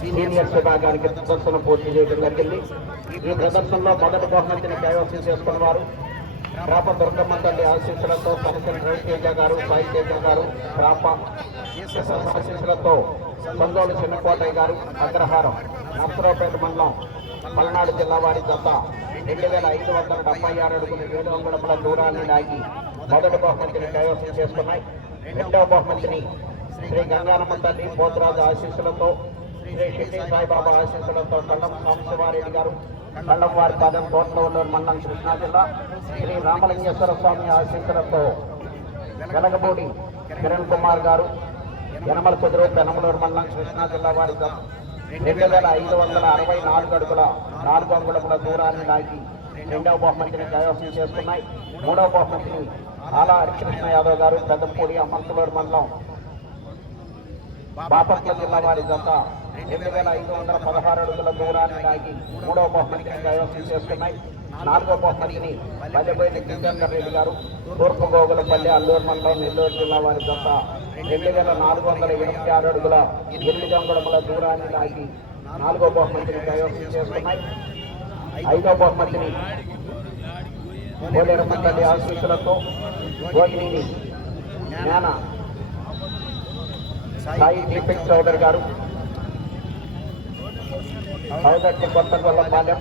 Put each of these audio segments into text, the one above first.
Seniors విభాగానికి ప్రదర్శన పూర్తి చేయడం జరిగింది. ఈ ప్రదర్శనలో మొదటి బహుమతిని కైవసం చేసుకున్న వారు రాప దుర్గమ్మ తల్లి ఆశీస్సులతో కనసరి రవితేజ గారు, సాయి తేజ గారు, రాప ఆశీస్సులతో సందోళ చిన్నకోటయ్య గారు, అగ్రహారం నర్సరావుపేట మండలం పల్నాడు జిల్లా వారి జత 2576 అడుగులు 7 అంగుళముల దూరాన్ని లాగి మొదటి బహుమతిని కైవసం చేసుకున్నాయి. రెండవ బహుమతిని శ్రీ గంగానమ్మ తల్లి పోతురాజు ఆశీస్సులతో, శ్రీ షిట్టి సాయిబాబా ఆశీస్సులతో కళ్ళం సాంబశివారెడ్డి గారు, కళ్ళం వారి పాదం కోట్లవల్లూరు మండలం కృష్ణా జిల్లా, శ్రీ రామలింగేశ్వర స్వామి ఆశీస్సులతో వెలగపూడి కిరణ్ కుమార్ గారు, యనమల కుదురు పెనమలూరు మండలం కృష్ణా జిల్లా వారి 2564 అడుగుల 4 అంగుళముల దూరాన్ని లాగి రెండవ బహుమతిని కైవసం చేసుకున్నాయి. మూడవ బహుమతిని ఆలా హరికృష్ణ యాదవ్ గారు, పెద్దపూడి అమ్మంతులూరు మండలం బాపట్ల జిల్లా వారి జత 2516 అడుగుల దూరాన్ని లాగి మూడవ బహుమతిని కైవసం చేసుకున్నాయి. నాలుగవ బహుమతిని పల్లెపల్లి కింజంకర్ రెడ్డి గారు, తూర్పు గోగులపల్లి అల్లూరు మండలం నెల్లూరు జిల్లా వారి జత 2486 అడుగుల 8 అంగుళముల దూరాన్ని లాగి నాలుగో బహుమతిని కైవసం చేసుకున్నాయి. ఐదవ బహుమతిని కోలేరమ్మ తల్లి ఆశీస్సులతో గోగినేని జ్ఞాన సాయి దీపక్ చౌదరి గారు, సౌదట్టి కొత్తగొల్లపాలెం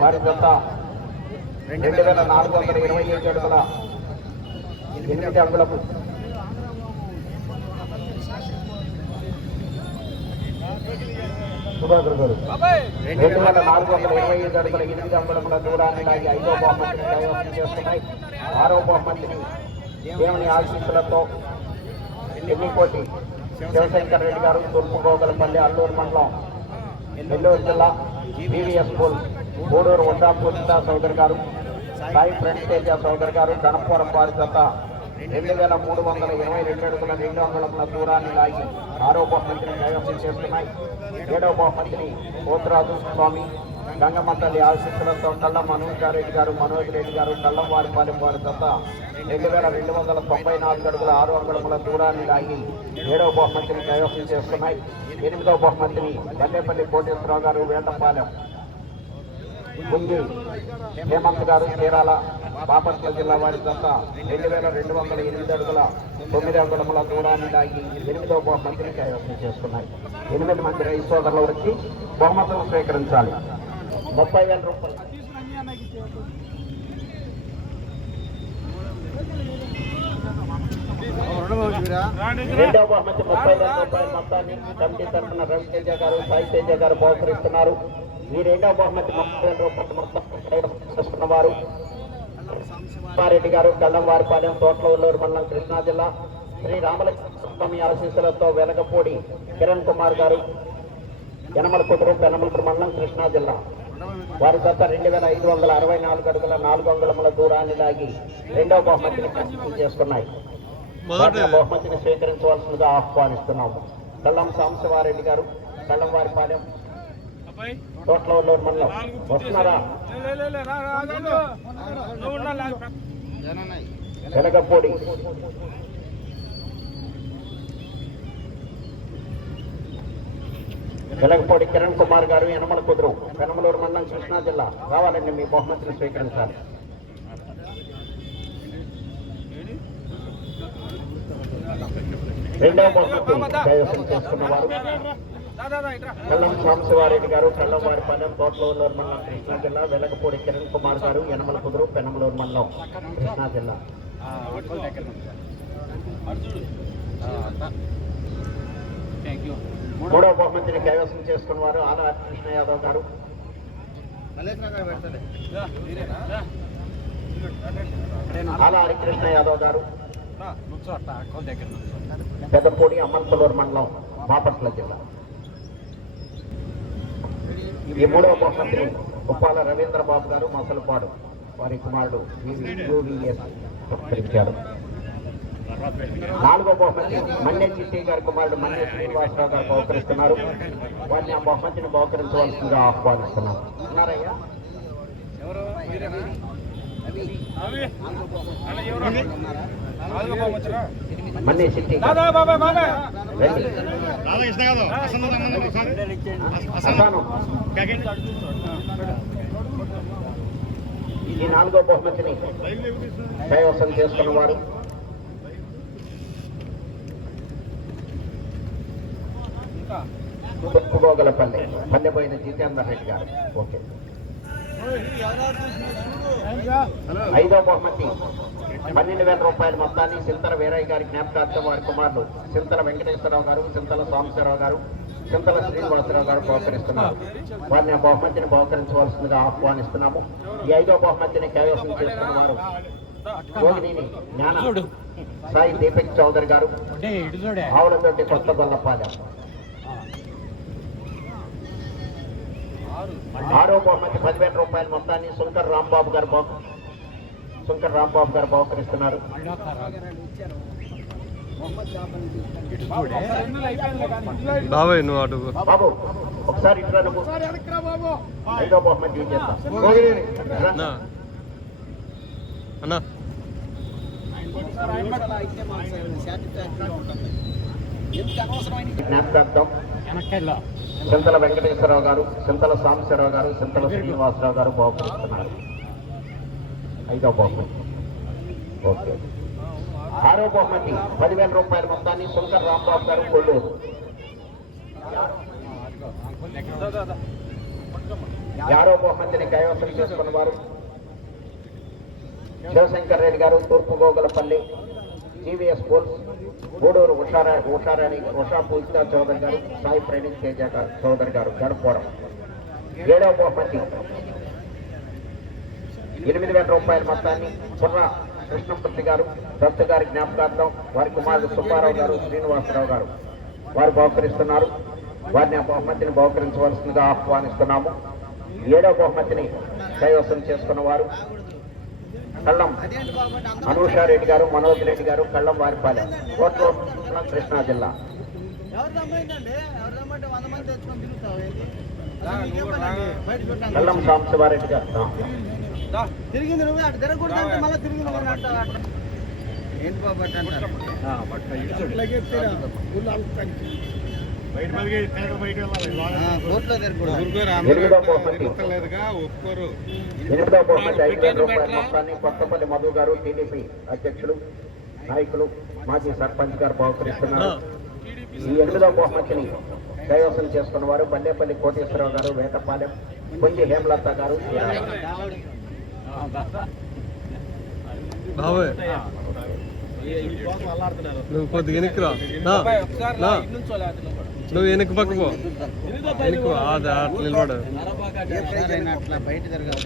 వారి జత 2427 అడుగుల 8 అంగుళము సుభాకర్ గారు 2425 అడుగుల 8 అంగుళముల దూరాన్ని లాగి ఐదో బహుమతిని కైవసం చేసుకున్నాయి. ఆరో బహుమతిని దేవుని ఆశీస్సులతో ఎన్నికోటి శివశంకర్ రెడ్డి గారు, తూర్పు గోగలపల్లి అల్లూరు మండలం నెల్లూరు జిల్లా బీవీఎస్ స్కూల్ గూడూరు వడ్డా పూజిత చౌదరి గారు, సాయి ఫ్రెండ్ తేజ చౌదరి గారు, గణపురం వారి జత 2322 అడుగుల 2 అంగుళముల దూరాన్ని లాగి ఆరో బహుమతిని కైవసం చేస్తున్నాయి. ఏడవ బహుమతిని పోతురాజు స్వామి గంగమ్మ తల్లి ఆశీస్సులతో కళ్ళం అనూచారెడ్డి గారు, మనోజ్ రెడ్డి గారు, కళ్ళం వారిపాలెం వారి జత 2294 అడుగుల 6 అంగుళముల దూరాన్ని లాగి ఏడవ బహుమతిని కైవసం చేస్తున్నాయి. ఎనిమిదవ బహుమతిని బల్లేపల్లి కోటేశ్వరరావు గారు, వేటపాలెం గుంగి హేమంత్ గారు, చీరాల బాపట్ల జిల్లా వారి జత 2208 అడుగుల 9 అంగుళముల దూరాన్ని లాగి ఎనిమిదవ బహుమతిని కైవసం చేసుకున్నాయి. 8 మంది రైతు సోదరులు వచ్చి బహుమతులు స్వీకరించాలి. 30,000 రూపాయలు. రెండవ బహుమతి 30,000 రూపాయల మొత్తాన్ని కమిటీ తరఫున రవితేజ గారు, సాయి తేజ గారు బహుకరిస్తున్నారు. ఈ రెండవ బహుమతి 30,000 రూపాయల మొత్తం వారు రెడ్డి గారు, కల్లంవారిపాలెం, తోట్లవల్లూరు మండలం కృష్ణా జిల్లా, శ్రీ రామలక్ష్మి ఆశీస్సులతో వెలగపూడి కిరణ్ కుమార్ గారు, యనమల కుదురు పెనమలూరు మండలం కృష్ణా జిల్లా వారి జత 2564 అడుగుల 4 అంగుళముల దూరాన్ని లాగి రెండవ బహుమతిని కైవసం చేసుకున్నాయి. బహుమతిని స్వీకరించవలసిందిగా ఆహ్వానిస్తున్నాము. కల్లం సాంబశివారెడ్డి గారు, కల్లంవారిపాలెం, తోట్లవల్లూరు మండలం వస్తున్నారా? వెలగపూడి కిరణ్ కుమార్ గారు, యనమల కుదురు పెనమలూరు మండలం కృష్ణా జిల్లా రావాలండి. మీ బహుమతిని స్వీకరించాలి. రెండవ బహుమతి కైవసం చేసుకున్నవారు కల్లం సాంబశివారెడ్డి గారు, కల్లంవారిపాలెం, తోట్లవల్లూరు మండలం కృష్ణా జిల్లా, వెలగపూడి కిరణ్ కుమార్ గారు, యనమల కుదురు పెనమలూరు మండలం కృష్ణా జిల్లా. మూడవ బహుమతిని కైవసం చేసుకున్న వారు ఆలా హరికృష్ణ యాదవ్ గారు, పెద్దపూడి అమ్మంతులూరు మండలం బాపట్ల జిల్లా. ఈ మూడవ బహుమతిని ఉప్పాల రవీంద్రబాబు గారు, మసలపాడు వారి కుమారుడు సత్కరించారు. నాలుగో బహుమతి మన్నే చిట్టి గారి కుమారుడు మన్నే శ్రీనివాసరావు గారు బహుకరిస్తున్నారు. వారిని ఆ బహుమతిని బహుకరించవలసిందిగా ఆహ్వానిస్తున్నారు. ఉన్నారయ్యా? మన్నే సిట్టి రండి. అసాను. ఈ 4వ బహుమతిని కైవసం చేసుకున్న వారు తూర్పుగోగలపల్లి పల్లెపోయిన జితేందర్ రెడ్డి గారు. ఓకే. 5వ బహుమతి 12,000 రూపాయల మొత్తాన్ని సింతల వీరయ్య గారి జ్ఞాపకార్థం వారి కుమారులు సింతల వెంకటేశ్వరరావు గారు, సింతల సాంబశివరావు గారు, సింతల శ్రీనివాసరావు గారు బహుకరిస్తున్నారు. వారిని ఆ బహుమతిని బహుకరించవలసిందిగా ఆహ్వానిస్తున్నాము. ఈ 5వ బహుమతిని కైవసం చేసుకున్న వారు భోగినేని జ్ఞాన సాయి దీపక్ చౌదరి గారు, ఆవులతోటి కొత్త గొల్లపాలెం. 6వ బహుమతి 10,000 రూపాయల మొత్తాన్ని శంకర్ రాంబాబు గారు బహుకరిస్తున్నారు. బాబు ఒకసారి ఇట్లా 5వ బహుమతి జ్ఞాపకార్థం సింతల వెంకటేశ్వరరావు గారు, సింతల సాంబశివరావు గారు, సింతల శ్రీనివాసరావు గారు బహుకరిస్తున్నారు. 5వ బహుమతి. ఓకే. 6వ బహుమతి 10,000 రూపాయల మొత్తాన్ని శంకర్ రాంబాబు గారు కొల్లూరు. 6వ బహుమతిని కైవసం చేసుకున్న వారు శివశంకర్ రెడ్డి గారు, తూర్పుగోగలపల్లి టీవీఎస్ స్కూల్స్, గూడూరు ఉషారాణి ఉషా పూజితా చౌదరి గారు, సాయి ప్రణీత్ తేజ గారు చౌదరి గారు గడపవరం. 7వ బహుమతి 8,000 రూపాయల మొత్తాన్ని పుర్ర కృష్ణమూర్తి గారు, దత్తు గారి జ్ఞాపకార్థం వారి కుమారుడు సుబ్బారావు గారు, శ్రీనివాసరావు గారు వారు బహుకరిస్తున్నారు. వారిని ఆ బహుమతిని బహుకరించవలసిందిగా ఆహ్వానిస్తున్నాము. 7వ బహుమతిని కైవసం చేసుకున్న వారు కళ్ళం అనూషారెడ్డి గారు, మనోజ్ రెడ్డి గారు, కళ్ళం వారిపాలెం, కోట్లూరు, కృష్ణా జిల్లా. కళ్ళం సాంబశివారెడ్డి గారు. తిరిగింది నువ్వు అటు తిరగకూడదు అంటే మళ్ళీ తిరిగింది ఏంటి బాబు కొత్తపల్లి మధు గారు, టీడీపీ అధ్యక్షులు, నాయకులు, మాజీ సర్పంచ్ గారు బహుకరిస్తున్నారు. ఈ 8వ బహుమతిని కైవసం చేసుకున్న వారు బల్లేపల్లి కోటేశ్వరరావు గారు, వేటపాలెం, కొంజి హేమలత గారు. నువ్వు కొద్దిగా వెనక్కిరా, నువ్వు వెనక్కి పక్కపో, వెనక్కి అది అట్లా నిలబడు. అట్లా బయట జరగాలి.